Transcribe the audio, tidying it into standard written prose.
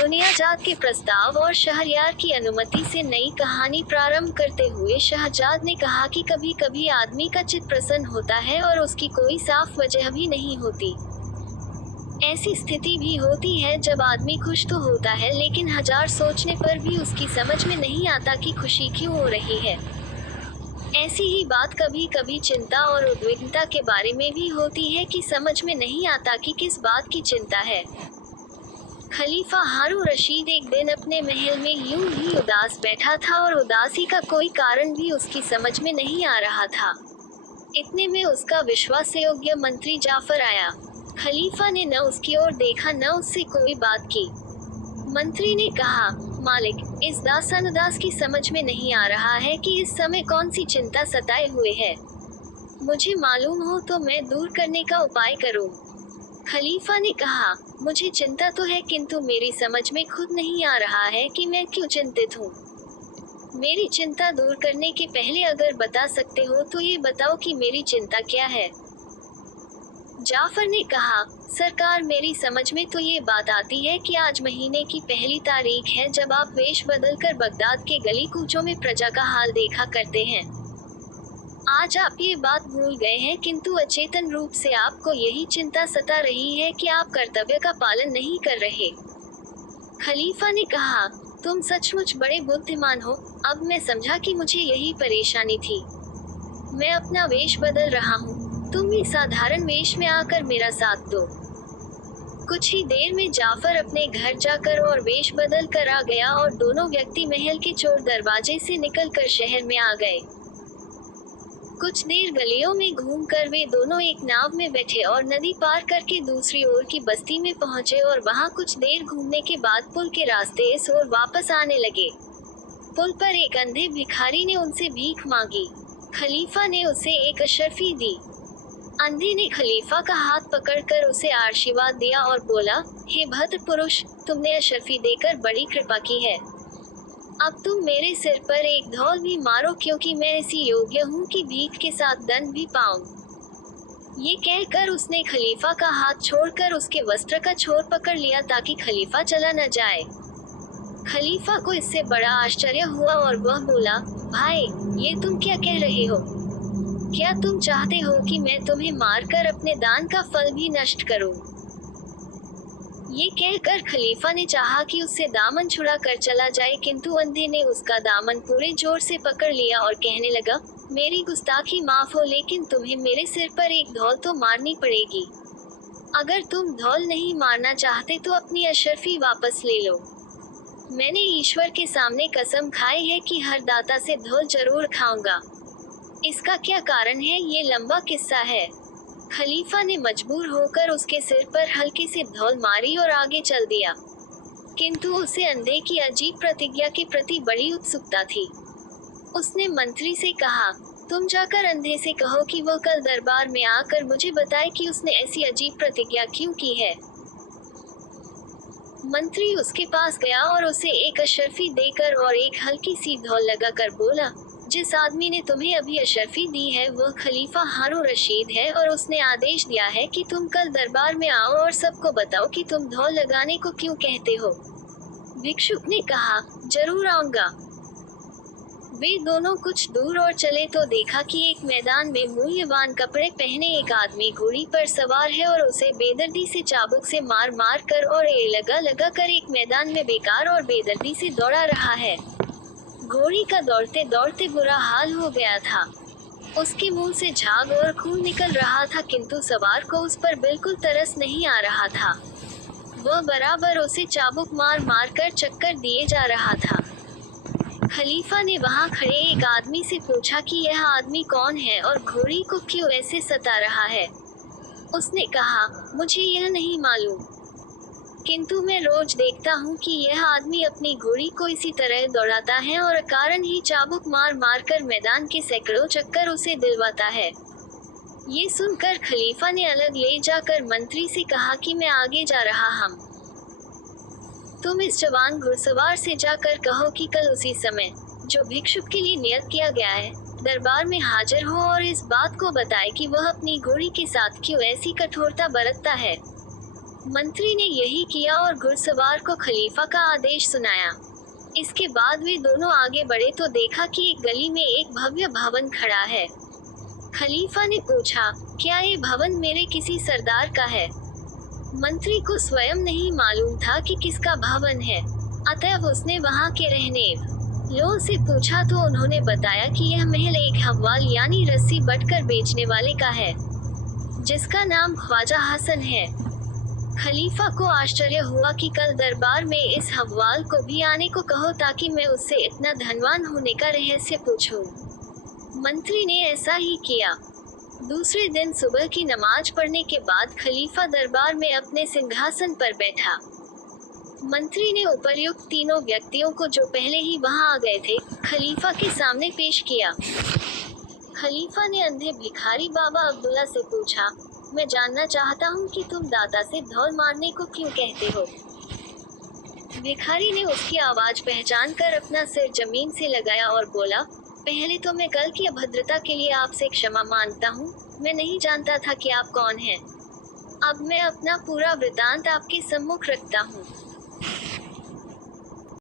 दुनियाजात के प्रस्ताव और शहरयार की अनुमति से नई कहानी प्रारंभ करते हुए शहजाद ने कहा कि कभी कभी आदमी का चित्त प्रसन्न होता है और उसकी कोई साफ वजह भी नहीं होती। ऐसी स्थिति भी होती है जब आदमी खुश तो होता है लेकिन हजार सोचने पर भी उसकी समझ में नहीं आता कि खुशी क्यों हो रही है। ऐसी ही बात कभी कभी चिंता और उद्विग्नता के बारे में भी होती है कि समझ में नहीं आता कि किस बात की चिंता है। खलीफा हारून रशीद एक दिन अपने महल में यूं ही उदास बैठा था और उदासी का कोई कारण भी उसकी समझ में नहीं आ रहा था। इतने में उसका विश्वासयोग्य मंत्री जाफर आया। खलीफा ने न उसकी ओर देखा न उससे कोई बात की। मंत्री ने कहा, मालिक, इस दासान उदास की समझ में नहीं आ रहा है कि इस समय कौन सी चिंता सताए हुए है। मुझे मालूम हो तो मैं दूर करने का उपाय करूं। खलीफा ने कहा, मुझे चिंता तो है किंतु मेरी समझ में खुद नहीं आ रहा है कि मैं क्यों चिंतित हूँ। मेरी चिंता दूर करने के पहले अगर बता सकते हो तो ये बताओ कि मेरी चिंता क्या है। जाफर ने कहा, सरकार, मेरी समझ में तो ये बात आती है कि आज महीने की पहली तारीख है जब आप वेश बदलकर बगदाद के गली कूचों में प्रजा का हाल देखा करते हैं। आज आप ये बात भूल गए हैं किंतु अचेतन रूप से आपको यही चिंता सता रही है कि आप कर्तव्य का पालन नहीं कर रहे। खलीफा ने कहा, तुम सचमुच बड़े बुद्धिमान हो। अब मैं समझा कि मुझे यही परेशानी थी। मैं अपना वेश बदल रहा हूँ, तुम भी साधारण वेश में आकर मेरा साथ दो। कुछ ही देर में जाफर अपने घर जाकर और वेश बदल कर आ गया और दोनों व्यक्ति महल के चोर दरवाजे से निकलकर शहर में आ गए। कुछ देर गलियों में घूमकर वे दोनों एक नाव में बैठे और नदी पार करके दूसरी ओर की बस्ती में पहुंचे और वहां कुछ देर घूमने के बाद पुल के रास्ते इस ओर वापस आने लगे। पुल पर एक अंधे भिखारी ने उनसे भीख मांगी। खलीफा ने उसे एक अशर्फी दी। अंधे ने खलीफा का हाथ पकड़कर उसे आशीर्वाद दिया और बोला, हे भद्र पुरुष, तुमने अशर्फी देकर बड़ी कृपा की है। अब तुम मेरे सिर पर एक धौल भी मारो क्योंकि मैं ऐसी योग्य हूँ कि भीख के साथ दंड भी पाऊं। ये कहकर उसने खलीफा का हाथ छोड़कर उसके वस्त्र का छोर पकड़ लिया ताकि खलीफा चला न जाए। खलीफा को इससे बड़ा आश्चर्य हुआ और वह बोला, भाई, ये तुम क्या कह रहे हो? क्या तुम चाहते हो कि मैं तुम्हें मारकर अपने दान का फल भी नष्ट करूं? ये कहकर खलीफा ने चाहा कि उससे दामन छुड़ा कर चला जाए किंतु अंधे ने उसका दामन पूरे जोर से पकड़ लिया और कहने लगा, मेरी गुस्ताखी माफ हो लेकिन तुम्हें मेरे सिर पर एक धौल तो मारनी पड़ेगी। अगर तुम धौल नहीं मारना चाहते तो अपनी अशर्फी वापस ले लो। मैंने ईश्वर के सामने कसम खाई है कि हर दाता से धौल जरूर खाऊंगा। इसका क्या कारण है, ये लंबा किस्सा है। खलीफा ने मजबूर होकर उसके सिर पर हल्की सी धौल मारी और आगे चल दिया, किंतु उसे अंधे की अजीब प्रतिज्ञा के प्रति बड़ी उत्सुकता थी। उसने मंत्री से कहा, तुम जाकर अंधे से कहो कि वो कल दरबार में आकर मुझे बताए कि उसने ऐसी अजीब प्रतिज्ञा क्यों की है। मंत्री उसके पास गया और उसे एक अशर्फी देकर और एक हल्की सी धौल लगाकर बोला, जिस आदमी ने तुम्हें अभी अशर्फी दी है वह खलीफा हारून रशीद है और उसने आदेश दिया है कि तुम कल दरबार में आओ और सबको बताओ कि तुम धौल लगाने को क्यों कहते हो। भिक्षुक ने कहा, जरूर आऊंगा। वे दोनों कुछ दूर और चले तो देखा कि एक मैदान में मूल्यवान कपड़े पहने एक आदमी घोड़ी पर सवार है और उसे बेदर्दी से चाबुक से मार मार कर और ये लगा लगा कर एक मैदान में बेकार और बेदर्दी से दौड़ा रहा है। घोड़ी का दौड़ते दौड़ते बुरा हाल हो गया था। उसके मुंह से झाग और खून निकल रहा था किंतु सवार को उस पर बिल्कुल तरस नहीं आ रहा था। वह बराबर उसे चाबुक मार मार कर चक्कर दिए जा रहा था। खलीफा ने वहां खड़े एक आदमी से पूछा कि यह आदमी कौन है और घोड़ी को क्यों ऐसे सता रहा है। उसने कहा, मुझे यह नहीं मालूम, किंतु मैं रोज देखता हूँ कि यह आदमी अपनी घोड़ी को इसी तरह दौड़ाता है और अकारण ही चाबुक मार मार कर मैदान के सैकड़ों चक्कर उसे दिलवाता है। ये सुनकर खलीफा ने अलग ले जाकर मंत्री से कहा कि मैं आगे जा रहा हूँ, तुम इस जवान घुड़सवार से जाकर कहो कि कल उसी समय जो भिक्षुक के लिए नियत किया गया है दरबार में हाजिर हो और इस बात को बताए कि वह अपनी घोड़ी के साथ क्यों ऐसी कठोरता बरतता है। मंत्री ने यही किया और घुड़सवार को खलीफा का आदेश सुनाया। इसके बाद वे दोनों आगे बढ़े तो देखा कि एक गली में एक भव्य भवन खड़ा है। खलीफा ने पूछा, क्या ये भवन मेरे किसी सरदार का है? मंत्री को स्वयं नहीं मालूम था कि किसका भवन है, अतः उसने वहां के रहने लोगों से पूछा तो उन्होंने बताया कि यह महल एक हव्वाल यानी रस्सी बटकर बेचने वाले का है, जिसका नाम ख्वाजा हसन है। खलीफा को आश्चर्य हुआ कि कल दरबार में इस हव्वाल को भी आने को कहो ताकि मैं उससे इतना धनवान होने का रहस्य पूछूं। मंत्री ने ऐसा ही किया। दूसरे दिन सुबह की नमाज पढ़ने के बाद खलीफा दरबार में अपने सिंहासन पर बैठा। मंत्री ने उपर्युक्त तीनों व्यक्तियों को, जो पहले ही वहां आ गए थे, खलीफा के सामने पेश किया। खलीफा ने अंधे भिखारी बाबा अब्दुल्ला से पूछा, मैं जानना चाहता हूँ कि तुम दाता से धौल मारने को क्यों कहते हो? भिखारी ने उसकी आवाज पहचान कर अपना सिर जमीन से लगाया और बोला, पहले तो मैं कल की अभद्रता के लिए आपसे क्षमा मांगता हूँ। मैं नहीं जानता था कि आप कौन हैं। अब मैं अपना पूरा वृतांत आपके सम्मुख रखता हूँ।